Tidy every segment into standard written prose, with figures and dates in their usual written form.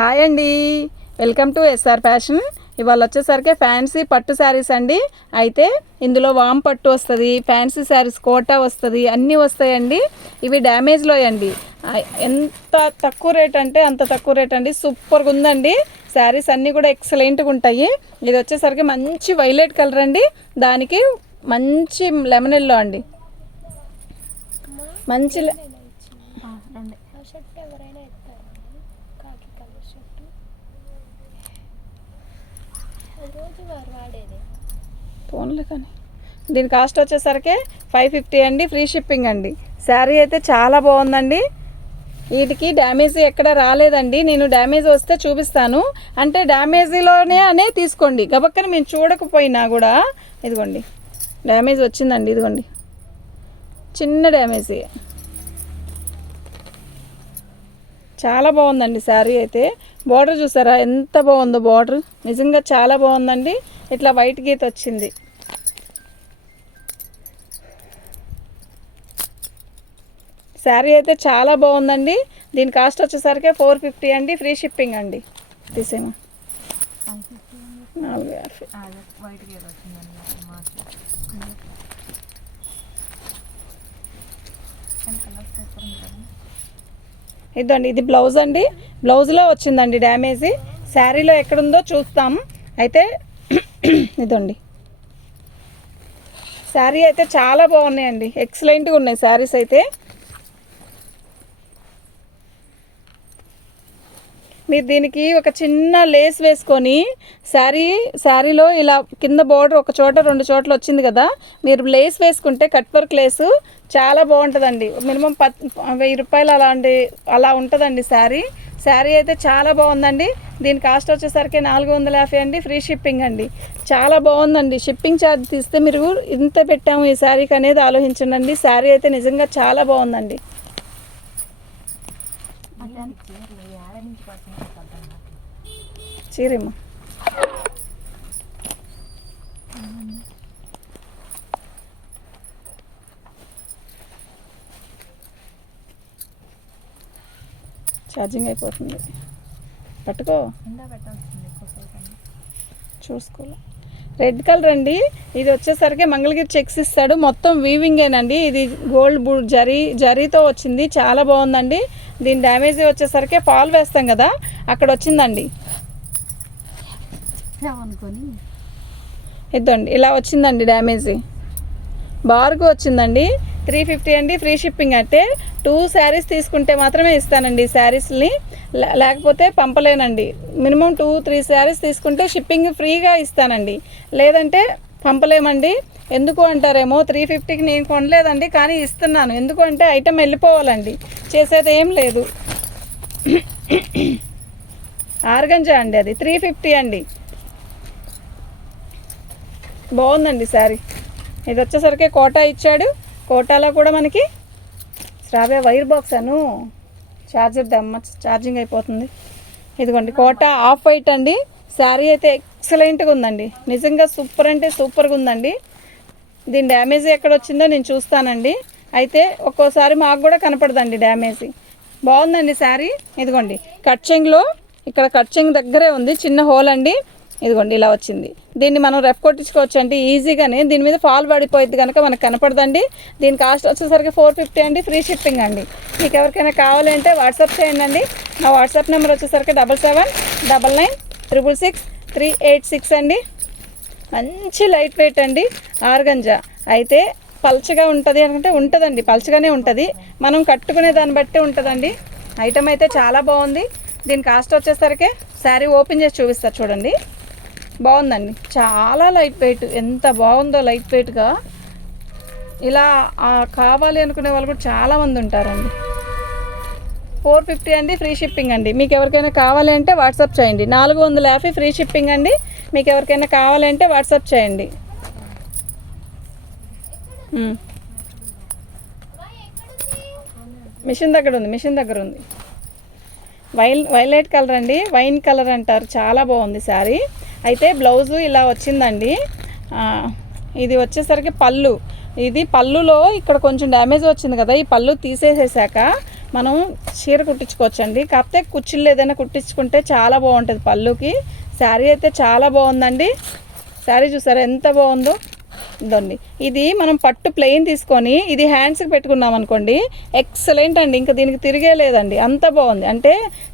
Hi అండి, welcome to SR fashion. ఇవాళ వచ్చేసరికి ఫ్యాన్సీ పట్టు శారీస్ అండి. అయితే ఇందులో వామ్ పట్టు వస్తుంది, ఫ్యాన్సీ శారీస్ కోటా వస్తుంది, అన్నీ వస్తాయండి. ఇవి డ్యామేజ్లో అండి. ఎంత తక్కువ రేట్ అంటే అంత తక్కువ రేట్ అండి. సూపర్గా ఉందండి. శారీస్ అన్నీ కూడా ఎక్సలెంట్గా ఉంటాయి. ఇది వచ్చేసరికి మంచి వైలెట్ కలర్ అండి, దానికి మంచి లెమన్ ఎల్లో అండి. మంచి ఫోన్లే కానీ దీని కాస్ట్ వచ్చేసరికి 550 అండి, ఫ్రీ షిప్పింగ్ అండి. శారీ అయితే చాలా బాగుందండి. వీటికి డ్యామేజ్ ఎక్కడ రాలేదండి. నేను డ్యామేజ్ వస్తే చూపిస్తాను, అంటే డ్యామేజీలోనే అనే తీసుకోండి. గబక్కన మేము చూడకపోయినా కూడా ఇదిగోండి డ్యామేజ్ వచ్చిందండి. ఇదిగోండి చిన్న డ్యామేజ్. చాలా బాగుందండి శారీ అయితే. బార్డర్ చూసారా ఎంత బాగుందో, బార్డర్ నిజంగా చాలా బాగుందండి. ఇట్లా వైట్ గీత వచ్చింది. శారీ అయితే చాలా బాగుందండి. దీని కాస్ట్ వచ్చేసరికి 450 అండి, ఫ్రీ షిప్పింగ్ అండి. తీసేమా 450. ఇదండి, ఇది బ్లౌజ్ అండి. బ్లౌజ్లో వచ్చిందండి డ్యామేజ్. శారీలో ఎక్కడుందో చూస్తాం. అయితే ఇదండి, శారీ అయితే చాలా బాగున్నాయండి, ఎక్సలెంట్గా ఉన్నాయి శారీస్ అయితే. మీరు దీనికి ఒక చిన్న లేస్ వేసుకొని శారీలో ఇలా కింద బార్డర్ ఒక చోట 2 చోట్ల వచ్చింది కదా, మీరు లేస్ వేసుకుంటే కట్ వర్క్ లేసు చాలా బాగుంటుందండి. మినిమం 1000 రూపాయలు అలా ఉంటుందండి శారీ అయితే చాలా బాగుందండి. దీని కాస్ట్ వచ్చేసరికి 450 అండి, ఫ్రీ షిప్పింగ్ అండి. చాలా బాగుందండి. షిప్పింగ్ ఛార్జ్ తీస్తే మీరు ఇంత పెట్టాము ఈ శారీకి అనేది ఆలోచించండి. శారీ అయితే నిజంగా చాలా బాగుందండి. చీరేమో ఛార్జింగ్ అయిపోతుంది, పట్టుకో చూసుకోలే. రెడ్ కలర్ అండి. ఇది వచ్చేసరికి మంగళగిరి చెక్స్ ఇస్తాడు, మొత్తం వీవింగేనండి. ఇది గోల్డ్ జరీతో వచ్చింది, చాలా బాగుందండి. దీని డ్యామేజ్ వచ్చేసరికి ఫాల్ వేస్తాం కదా అక్కడ వచ్చిందండి. ఇద్దండి ఇలా వచ్చిందండి డ్యామేజ్, బార్కు వచ్చిందండి. 350 అండి, ఫ్రీ షిప్పింగ్. అంటే 2 శారీస్ తీసుకుంటే మాత్రమే ఇస్తానండి ఈ శారీస్ని, లేకపోతే పంపలేనండి. మినిమం 2-3 శారీస్ తీసుకుంటే షిప్పింగ్ ఫ్రీగా ఇస్తానండి, లేదంటే పంపలేమండి. ఎందుకు అంటారేమో, 350కి నేను కొనలేదండి కానీ ఇస్తున్నాను. ఎందుకు అంటే ఐటెం వెళ్ళిపోవాలండి, చేసేది ఏం లేదు. ఆర్గంజా అండి, అది 350 అండి. బాగుందండి శారీ. ఇది వచ్చేసరికి కోటా ఇచ్చాడు. కోటాలో కూడా మనకి శ్రావ్య వైర్ బాక్స్ అను ఛార్జర్ దమ్మ ఛార్జింగ్ అయిపోతుంది. ఇదిగోండి కోటా ఆఫ్ వైట్ అండి. శారీ అయితే ఎక్సలెంట్గా ఉందండి, నిజంగా సూపర్ అంటే సూపర్గా ఉందండి. దీని డ్యామేజ్ ఎక్కడ వచ్చిందో నేను చూస్తానండి. అయితే ఒక్కోసారి మాకు కూడా కనపడదండి డ్యామేజ్. బాగుందండి శారీ. ఇదిగోండి కట్చెంగ్లో ఇక్కడ కట్చెంగ్ దగ్గరే ఉంది చిన్న హోల్ అండి. ఇదిగోండి ఇలా వచ్చింది. దీన్ని మనం రెఫ్ కొట్టించుకోవచ్చు అండి ఈజీగానే. దీని మీద ఫాల్ పడిపోయింది కనుక మనకు కనపడదండి. దీని కాస్ట్ వచ్చేసరికి 450 అండి, ఫ్రీ షిప్పింగ్ అండి. మీకు ఎవరికైనా కావాలంటే వాట్సాప్ చేయండి అండి. నా వాట్సాప్ నెంబర్ వచ్చేసరికి 7799966386 అండి. మంచి లైట్ వెయిట్ అండి, ఆర్గంజా. అయితే పల్చగా ఉంటుంది అనుకుంటే ఉంటుందండి, పల్చగానే ఉంటుంది. మనం కట్టుకునే దాన్ని బట్టి ఉంటుందండి. ఐటమ్ అయితే చాలా బాగుంది. దీని కాస్ట్ వచ్చేసరికి శారీ ఓపెన్ చేసి చూపిస్తారు చూడండి. బాగుందండి, చాలా లైట్ వెయిట్. ఎంత బాగుందో లైట్ వెయిట్గా. ఇలా కావాలి అనుకునే వాళ్ళు కూడా చాలామంది ఉంటారండి. 450 అండి, ఫ్రీ షిప్పింగ్ అండి. మీకు ఎవరికైనా కావాలి అంటే వాట్సాప్ చేయండి. 450 ఫ్రీ షిప్పింగ్ అండి. మీకు ఎవరికైనా కావాలంటే వాట్సాప్ చేయండి. మిషన్ దగ్గర ఉంది. వైలెట్ కలర్ అండి, వైన్ కలర్ అంటారు, చాలా బాగుంది శారీ. అయితే బ్లౌజు ఇలా వచ్చిందండి. ఇది వచ్చేసరికి పళ్ళు. ఇది పళ్ళులో ఇక్కడ కొంచెం డ్యామేజ్ వచ్చింది కదా, ఈ పళ్ళు తీసేసాక మనం చీర కుట్టించుకోవచ్చండి. కాకపోతే కుచ్చిళ్ళు ఏదైనా కుట్టించుకుంటే చాలా బాగుంటుంది పళ్ళుకి. శారీ అయితే చాలా బాగుందండి. శారీ చూసారా ఎంత బాగుందో. ఇదండి, ఇది మనం పట్టు ప్లెయిన్ తీసుకొని ఇది హ్యాండ్స్కి పెట్టుకున్నాం అనుకోండి, ఎక్సలెంట్ అండి. ఇంకా దీనికి తిరిగే లేదండి, అంత బాగుంది. అంటే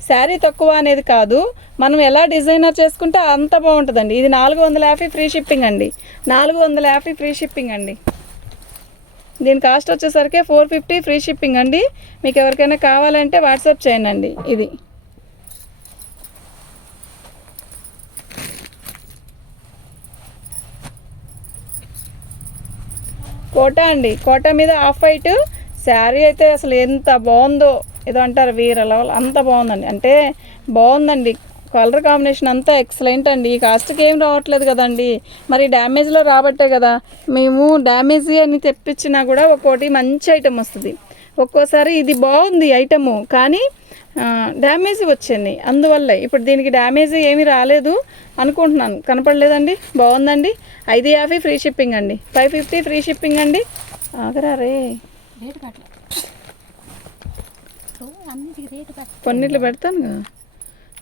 శారీ తక్కువ అనేది కాదు, మనం ఎలా డిజైనర్ చేసుకుంటే అంత బాగుంటుందండి. ఇది 450 ఫ్రీ షిప్పింగ్ అండి. 450 ఫ్రీ షిప్పింగ్ అండి. దీని కాస్ట్ వచ్చేసరికి 450 ఫ్రీ షిప్పింగ్ అండి. మీకు ఎవరికైనా కావాలంటే వాట్సాప్ చేయండి. ఇది కోటా అండి. కోటా మీద ఆఫ్ వైట్ శారీ అయితే అసలు ఎంత బాగుందో, ఏదో అంటారు వీర లెవెల్, అంత బాగుందండి. అంటే బాగుందండి, కలర్ కాంబినేషన్ అంతా ఎక్సలెంట్ అండి. ఈ కాస్ట్కి ఏం రావట్లేదు కదండి, మరి డ్యామేజ్లో రాబట్టే కదా. మేము డ్యామేజ్ అని తెప్పించినా కూడా ఒక్కోటి మంచి ఐటెం వస్తుంది. ఒక్కోసారి ఇది బాగుంది ఐటెము కానీ డ్యామేజ్ వచ్చింది, అందువల్ల ఇప్పుడు దీనికి డ్యామేజ్ ఏమీ రాలేదు అనుకుంటున్నాను. కనపడలేదండి, బాగుందండి. 550 ఫ్రీ షిప్పింగ్ అండి. 550 ఫ్రీ షిప్పింగ్ అండి. ఆగరా రే, కొన్నిట్లు పెడతాను కదా,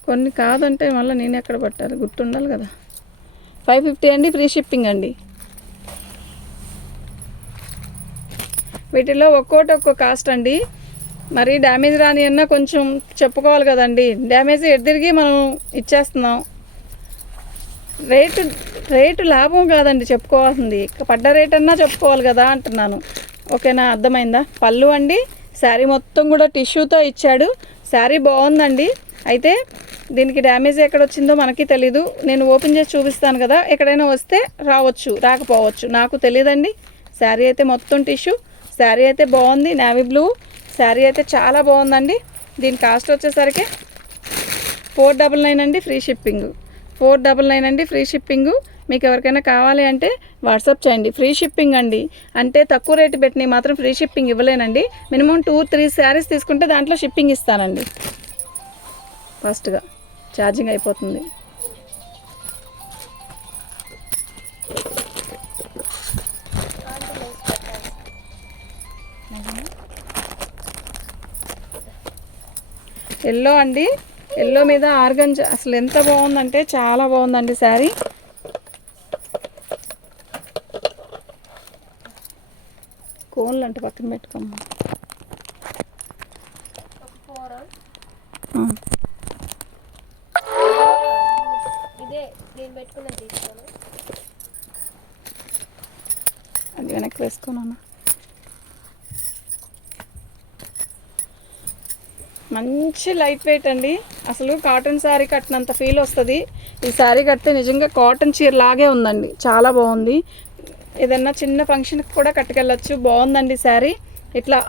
కొన్ని కాదంటే మళ్ళీ నేను ఎక్కడ పట్టాలి, గుర్తుండాలి కదా. 550 అండి, ఫ్రీ షిప్పింగ్ అండి. వీటిలో ఒక్కో కాస్ట్ అండి. మరి డ్యామేజ్ రాని అన్నా కొంచెం చెప్పుకోవాలి కదండి. డ్యామేజ్ ఎదురిగి మనం ఇచ్చేస్తున్నాం. రేటు లాభం కాదండి చెప్పుకోవాల్సింది, పడ్డ రేట్ అన్నా చెప్పుకోవాలి కదా అంటున్నాను. ఓకేనా, అర్థమైందా. పళ్ళు అండి, శారీ మొత్తం కూడా టిష్యూతో ఇచ్చాడు. శారీ బాగుందండి. అయితే దీనికి డ్యామేజ్ ఎక్కడ వచ్చిందో మనకి తెలీదు. నేను ఓపెన్ చేసి చూపిస్తాను కదా, ఎక్కడైనా వస్తే రావచ్చు, రాకపోవచ్చు, నాకు తెలియదండి. శారీ అయితే మొత్తం టిష్యూ. శారీ అయితే బాగుంది, నేవీ బ్లూ శారీ అయితే చాలా బాగుందండి. దీని కాస్ట్ వచ్చేసరికి 499 అండి, ఫ్రీ షిప్పింగ్. 499 అండి, ఫ్రీ షిప్పింగ్. మీకు ఎవరికైనా కావాలి అంటే వాట్సాప్ చేయండి. ఫ్రీ షిప్పింగ్ అండి. అంటే తక్కువ రేటు పెట్టినవి మాత్రం ఫ్రీ షిప్పింగ్ ఇవ్వలేనండి. మినిమం 2-3 శారీస్ తీసుకుంటే దాంట్లో షిప్పింగ్ ఇస్తానండి. ఫాస్ట్గా ఛార్జింగ్ అయిపోతుంది. ఎల్లో అండి, ఎల్లో మీద ఆర్గంజా అసలు ఎంత బాగుందంటే చాలా బాగుందండి శారీ. కోన్లు అంటే పక్కన పెట్టుకోమ్మా. అది వెనక్కి వేసుకోనన్నా. మంచి లైట్ వెయిట్ అండి. అసలు కాటన్ శారీ కట్టినంత ఫీల్ వస్తుంది. ఈ శారీ కడితే నిజంగా కాటన్ చీర లాగే ఉందండి, చాలా బాగుంది. ఏదన్నా చిన్న ఫంక్షన్కి కూడా కట్టుకెళ్ళచ్చు. బాగుందండి శారీ. ఇట్లా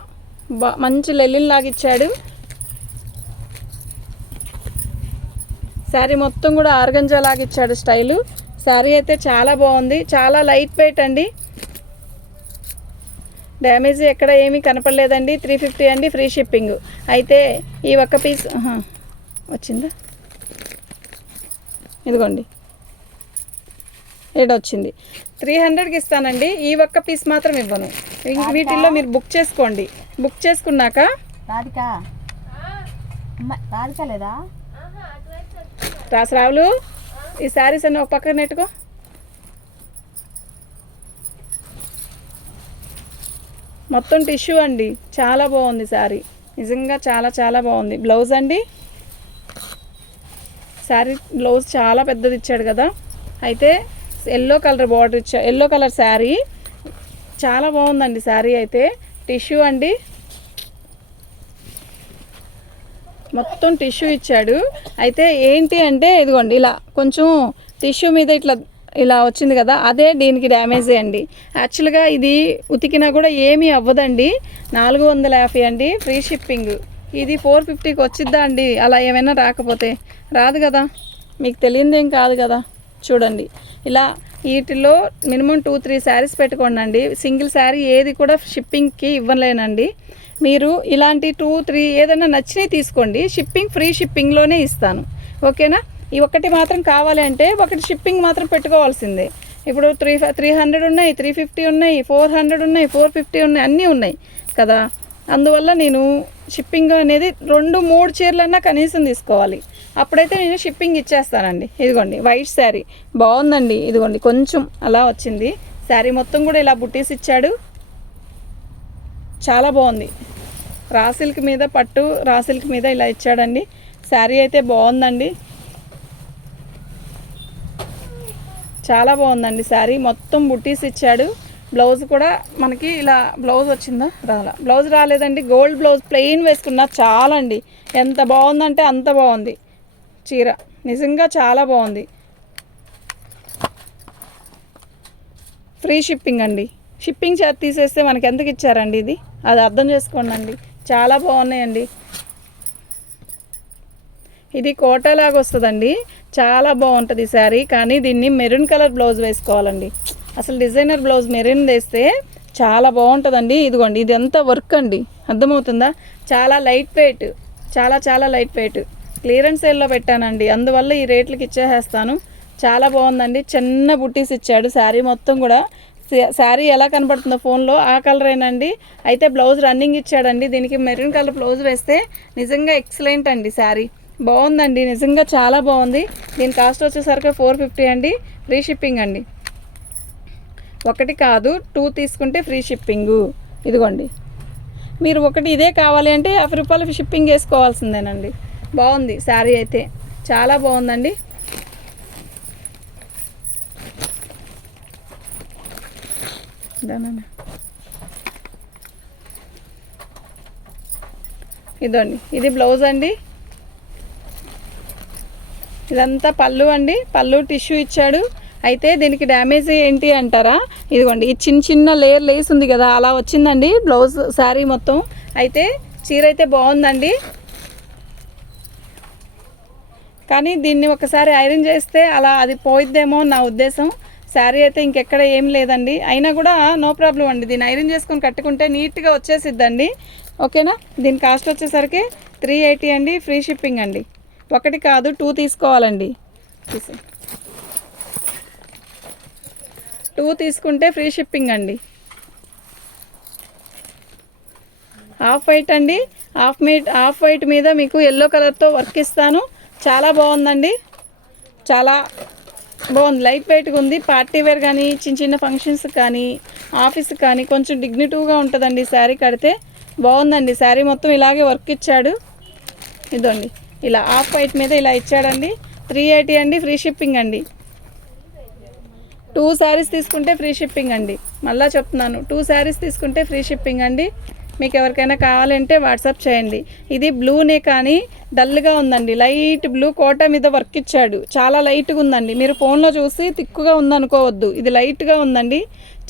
మంచి లెల్లిన్ లాగా ఇచ్చాడు. శారీ మొత్తం కూడా ఆర్గంజా లాగా ఇచ్చాడు స్టైలు. శారీ అయితే చాలా బాగుంది, చాలా లైట్ వెయిట్ అండి. డ్యామేజ్ ఎక్కడ ఏమీ కనపడలేదండి. 350 అండి, ఫ్రీ షిప్పింగ్. అయితే ఈ ఒక్క పీస్ వచ్చిందా, ఇదిగోండి ఏడొచ్చింది. 300కి ఇస్తానండి. ఈ ఒక్క పీస్ మాత్రం ఇవ్వను. వీటిల్లో మీరు బుక్ చేసుకోండి. బుక్ చేసుకున్నాక లేదా రాసురావులు ఈ శారీస్ అన్నీ ఒక పక్కన నెట్టుకో. మొత్తం టిష్యూ అండి, చాలా బాగుంది శారీ, నిజంగా చాలా చాలా బాగుంది. బ్లౌజ్ అండి, శారీ బ్లౌజ్ చాలా పెద్దది ఇచ్చాడు కదా. అయితే ఎల్లో కలర్ బార్డర్ ఇచ్చాడు, ఎల్లో కలర్ శారీ చాలా బాగుందండి. శారీ అయితే టిష్యూ అండి, మొత్తం టిష్యూ ఇచ్చాడు. అయితే ఏంటి అంటే ఇదిగోండి ఇలా కొంచెం టిష్యూ మీద ఇలా వచ్చింది కదా, అదే దీనికి డ్యామేజే అండి. యాక్చువల్గా ఇది ఉతికినా కూడా ఏమీ అవ్వదండి. 450 అండి, ఫ్రీ షిప్పింగ్. ఇది 450కి వచ్చిద్దా అండి, అలా ఏమైనా రాకపోతే? రాదు కదా, మీకు తెలియదేం కాదు కదా. చూడండి ఇలా వీటిలో మినిమం 2-3 శారీస్ పెట్టుకోండి అండి. సింగిల్ శారీ ఏది కూడా షిప్పింగ్కి ఇవ్వలేనండి. మీరు ఇలాంటి 2-3 ఏదైనా నచ్చినవి తీసుకోండి, షిప్పింగ్ ఫ్రీ షిప్పింగ్లోనే ఇస్తాను. ఓకేనా. ఈ ఒక్కటి మాత్రం కావాలి అంటే ఒకటి షిప్పింగ్ మాత్రం పెట్టుకోవాల్సిందే. ఇప్పుడు 300 ఉన్నాయి, 350 ఉన్నాయి, 400 ఉన్నాయి, 450 ఉన్నాయి, అన్నీ ఉన్నాయి కదా. అందువల్ల నేను షిప్పింగ్ అనేది 2-3 చీరలన్నా కనీసం తీసుకోవాలి, అప్పుడైతే నేను షిప్పింగ్ ఇచ్చేస్తానండి. ఇదిగోండి వైట్ శారీ బాగుందండి. ఇదిగోండి కొంచెం అలా వచ్చింది. శారీ మొత్తం కూడా ఇలా బుట్టీస్ ఇచ్చాడు, చాలా బాగుంది. రా సిల్క్ మీద పట్టు, రా సిల్క్ మీద ఇలా ఇచ్చాడండి. శారీ అయితే బాగుందండి, చాలా బాగుందండి. శారీ మొత్తం బుట్టీస్ ఇచ్చాడు. బ్లౌజ్ కూడా మనకి ఇలా బ్లౌజ్ వచ్చిందా, బ్లౌజ్ రాలేదండి. గోల్డ్ బ్లౌజ్ ప్లెయిన్ వేసుకున్నా చాలా అండి. ఎంత బాగుందంటే అంత బాగుంది చీర, నిజంగా చాలా బాగుంది. ఫ్రీ షిప్పింగ్ అండి. షిప్పింగ్ ఛార్జ్ తీసేస్తే మనకి ఎందుకు ఇచ్చారండి, ఇది అది అర్థం చేసుకోండి. చాలా బాగున్నాయండి. ఇది కోటలాగా వస్తుందండి, చాలా బాగుంటుంది శారీ. కానీ దీన్ని మెరూన్ కలర్ బ్లౌజ్ వేసుకోవాలండి. అసలు డిజైనర్ బ్లౌజ్ మెరూన్ వేస్తే చాలా బాగుంటుందండి. ఇదిగోండి ఇదంతా వర్క్ అండి, అర్థమవుతుందా? చాలా లైట్ వెయిట్, చాలా చాలా లైట్ వెయిట్. క్లియరెన్స్ సేల్లో పెట్టానండి, అందువల్ల ఈ రేట్లకి ఇచ్చేసేస్తాను. చాలా బాగుందండి. చిన్న బుట్టీస్ ఇచ్చాడు. శారీ మొత్తం కూడా శారీ ఎలా కనబడుతుందో ఫోన్లో ఆ కలరేనండి. అయితే బ్లౌజ్ రన్నింగ్ ఇచ్చాడండి. దీనికి మెరూన్ కలర్ బ్లౌజ్ వేస్తే నిజంగా ఎక్సలెంట్ అండి. శారీ బాగుందండి, నిజంగా చాలా బాగుంది. దీని కాస్ట్ వచ్చేసరికి 450 అండి. ఫ్రీ షిప్పింగ్ అండి. 1 కాదు 2 తీసుకుంటే ఫ్రీ షిప్పింగు. ఇదిగోండి, మీరు ఒకటి ఇదే కావాలి అంటే 50 రూపాయలు షిప్పింగ్ వేసుకోవాల్సిందేనండి. బాగుంది శారీ అయితే, చాలా బాగుందండి. ఇదండి, ఇది బ్లౌజ్ అండి. ఇదంతా పళ్ళు అండి. పళ్ళు టిష్యూ ఇచ్చాడు. అయితే దీనికి డ్యామేజ్ ఏంటి అంటారా, ఇదిగోండి ఈ చిన్న చిన్న లేయర్ లేస్ ఉంది కదా, అలా వచ్చిందండి బ్లౌజ్ శారీ మొత్తం. అయితే చీర అయితే బాగుందండి, కానీ దీన్ని ఒకసారి ఐరన్ చేస్తే అలా అది పోయిద్దేమో నా ఉద్దేశం. శారీ అయితే ఇంకెక్కడ ఏం లేదండి. అయినా కూడా నో ప్రాబ్లం అండి, దీన్ని ఐరన్ చేసుకొని కట్టుకుంటే నీట్గా వచ్చేసిద్దండి. ఓకేనా? దీని కాస్ట్ వచ్చేసరికి 380 అండి. ఫ్రీ షిప్పింగ్ అండి. 1 కాదు 2 తీసుకోవాలండి. 2 తీసుకుంటే ఫ్రీ షిప్పింగ్ అండి. హాఫ్ వైట్ అండి. హాఫ్ వైట్ మీద మీకు ఎల్లో కలర్తో వర్క్ ఇస్తాను. చాలా బాగుందండి, చాలా బాగుంది. లైట్ వెయిట్గా ఉంది. పార్టీ వేర్ కానీ చిన్న చిన్న ఫంక్షన్స్ కానీ ఆఫీస్కి కానీ కొంచెం డిగ్నిటీవ్గా ఉంటుందండి శారీ కడితే. బాగుందండి. శారీ మొత్తం ఇలాగే వర్క్ ఇచ్చాడు. ఇదండి ఇలా హాఫ్ వైట్ మీద ఇలా ఇచ్చాడండి. 380 అండి. ఫ్రీ షిప్పింగ్ అండి. 2 శారీస్ తీసుకుంటే ఫ్రీ షిప్పింగ్ అండి. మళ్ళీ చెప్తున్నాను, 2 శారీస్ తీసుకుంటే ఫ్రీ షిప్పింగ్ అండి. మీకు ఎవరికైనా కావాలంటే వాట్సాప్ చేయండి. ఇది బ్లూనే కానీ డల్గా ఉందండి. లైట్ బ్లూ కోట మీద వర్క్ ఇచ్చాడు. చాలా లైట్గా ఉందండి. మీరు ఫోన్లో చూసి తిక్కుగా ఉందనుకోవద్దు, ఇది లైట్గా ఉందండి.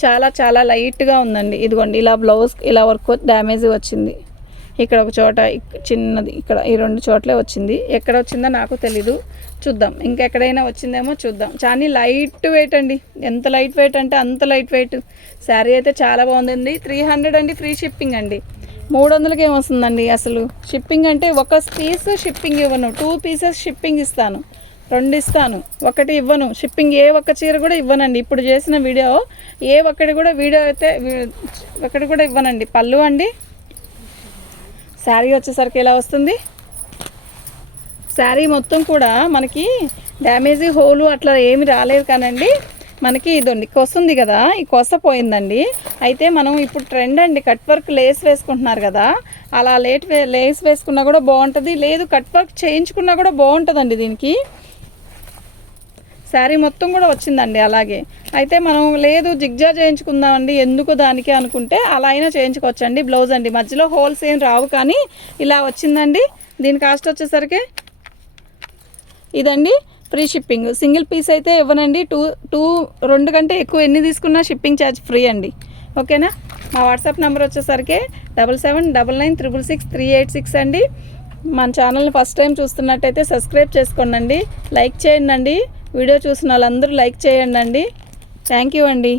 చాలా చాలా లైట్గా ఉందండి. ఇదిగోండి ఇలా బ్లౌజ్ ఇలా వర్క్ డ్యామేజ్ వచ్చింది. ఇక్కడ ఒక చోట చిన్నది, ఇక్కడ ఈ 2 చోట్లే వచ్చింది. ఎక్కడ వచ్చిందో నాకు తెలీదు, చూద్దాం. ఇంకెక్కడైనా వచ్చిందేమో చూద్దాం. చాలా లైట్ వెయిట్ అండి. ఎంత లైట్ వెయిట్ అంటే అంత లైట్ వెయిట్. శారీ అయితే చాలా బాగుందండి. 300 అండి. ఫ్రీ షిప్పింగ్ అండి. 300కి ఏమొస్తుందండి అసలు షిప్పింగ్ అంటే. 1 పీస్ షిప్పింగ్ ఇవ్వను, 2 పీసెస్ షిప్పింగ్ ఇస్తాను, 2 ఇస్తాను, 1 ఇవ్వను షిప్పింగ్. ఏ ఒక్క చీర కూడా ఇవ్వనండి. ఇప్పుడు చేసిన వీడియో ఏ ఒక్కటి కూడా వీడియో అయితే ఒకటి కూడా ఇవ్వనండి. పళ్ళు అండి. శారీ వచ్చేసరికి ఇలా వస్తుంది. శారీ మొత్తం కూడా మనకి డ్యామేజీ హోలు అట్లా ఏమి రాలేదు కానండి. మనకి ఇదండి కొస ఉంది కదా, ఈ కొస పోయిందండి. అయితే మనం ఇప్పుడు ట్రెండ్ అండి, కట్ వర్క్ లేస్ వేసుకుంటున్నారు కదా, అలా లేస్ వేసుకున్నా కూడా బాగుంటుంది, లేదు కట్ వర్క్ చేయించుకున్నా కూడా బాగుంటుందండి. దీనికి శారీ మొత్తం కూడా వచ్చిందండి అలాగే. అయితే మనం లేదు జిగ్జా చేయించుకుందామండి ఎందుకు దానికి అనుకుంటే అలా అయినా చేయించుకోవచ్చండి. బ్లౌజ్ అండి, మధ్యలో హోల్స్ ఏం రావు కానీ ఇలా వచ్చిందండి. దీని కాస్ట్ వచ్చేసరికి ఇదండి. Free shipping. సింగిల్ పీస్ అయితే ఇవ్వనండి. 2 కంటే ఎక్కువ ఎన్ని తీసుకున్నా షిప్పింగ్ ఛార్జ్ ఫ్రీ అండి. ఓకేనా? మా వాట్సాప్ నెంబర్ వచ్చేసరికి 7799666386 అండి. మన ఛానల్ని ఫస్ట్ టైం చూస్తున్నట్టయితే సబ్స్క్రైబ్ చేసుకోండి, లైక్ చేయండి. వీడియో చూసిన వాళ్ళందరూ లైక్ చేయండి. థ్యాంక్ యూ అండి.